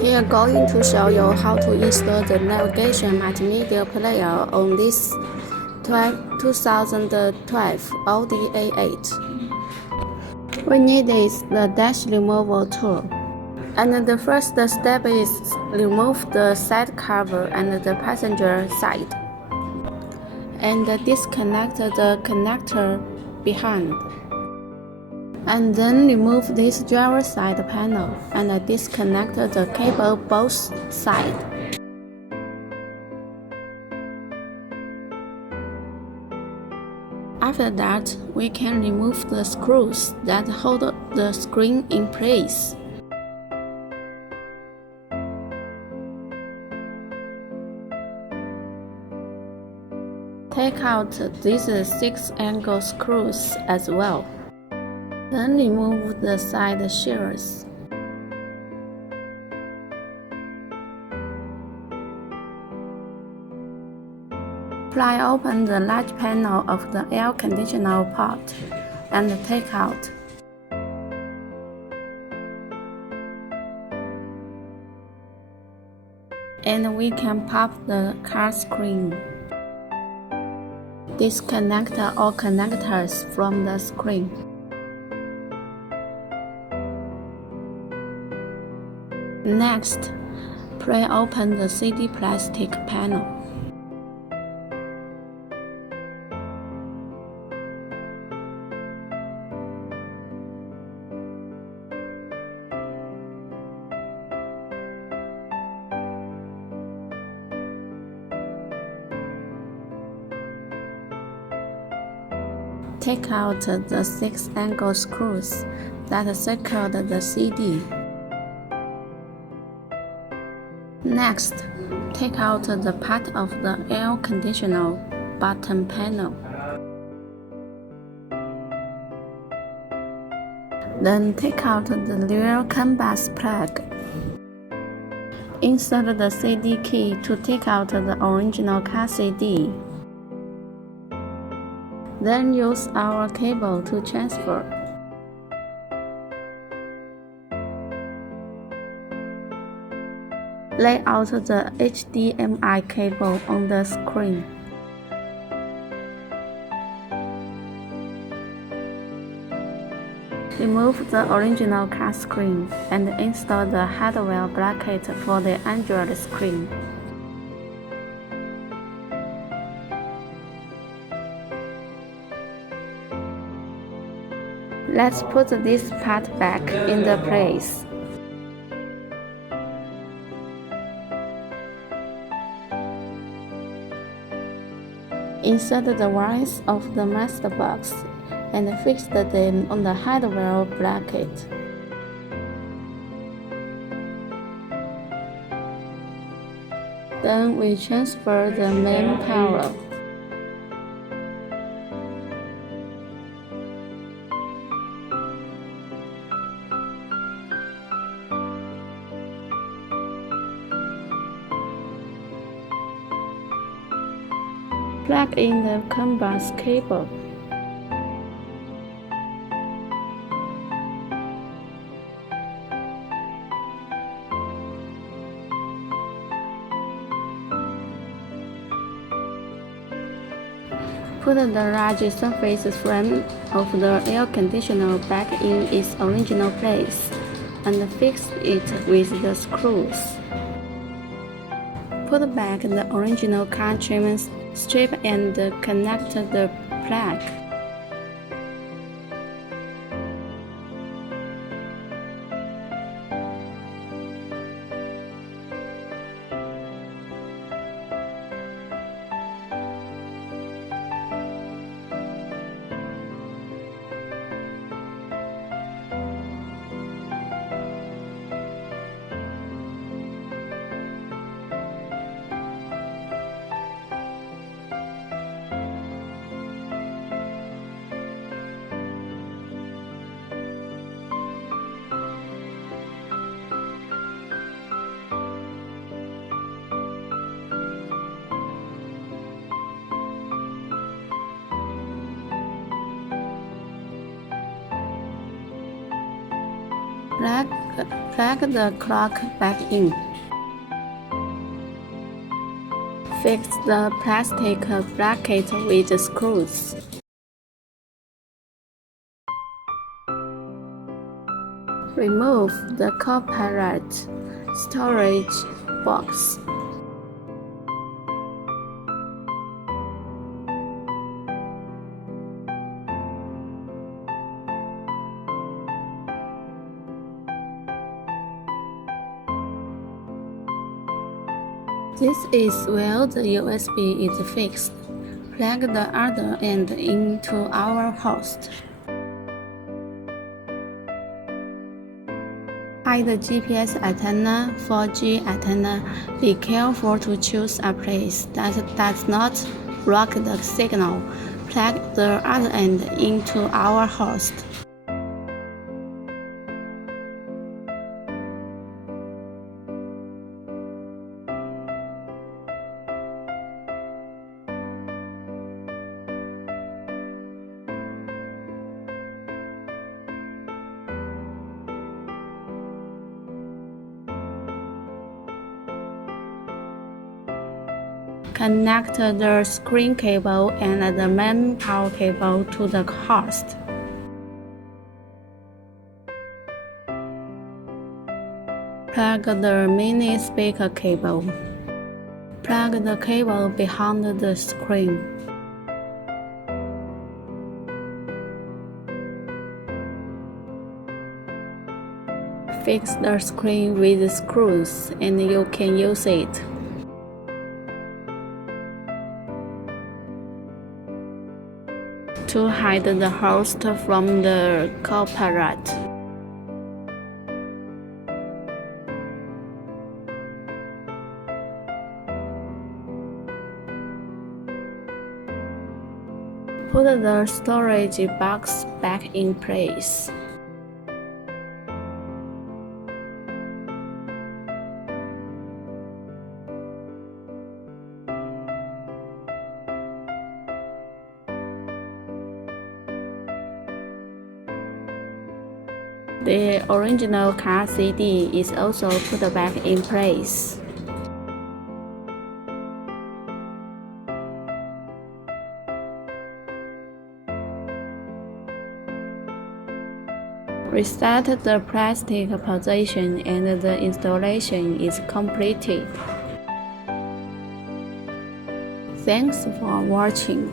Here going to show you how to install the navigation multimedia player on this 2012 Audi A8. We need is the dash removal tool. And the first step is remove the side cover and the passenger side. And disconnect the connector behind. And then remove this driver side panel and disconnect the cable both sides. After that, we can remove the screws that hold the screen in place. Take out these 6-angle screws as well. Then remove the side shears. Pry open the large panel of the air conditioner port and take out. And we can pop the car screen. Disconnect all connectors from the screen. Next, pry open the CD plastic panel. Take out the 6-angle screws that secured the CD. Next, take out the part of the air conditioner bottom panel. Then take out the rear CAN bus plug. Insert the CD key to take out the original car CD. Then use our cable to transfer. Lay out the HDMI cable on the screen. Remove the original car screen and install the hardware bracket for the Android screen. Let's put this part back in the place. Insert the wires of the master box and fix them on the hardware bracket. Then we transfer the main power. Plug in the CAN bus cable. Put the large surface frame of the air conditioner back in its original place and fix it with the screws. Put back the original car trim strip and connect the plug. Plug the clock back in. Fix the plastic bracket with screws. Remove the copyright storage box. This is where the USB is fixed. Plug the other end into our host. Hide the GPS antenna, 4G antenna. Be careful to choose a place that does not block the signal. Plug the other end into our host. Connect the screen cable and the main power cable to the host. Plug the mini speaker cable. Plug the cable behind the screen. Fix the screen with screws and you can use it. To hide the host from the copyright. Put the storage box back in place. The original car CD is also put back in place. Reset the plastic position and the installation is completed. Thanks for watching.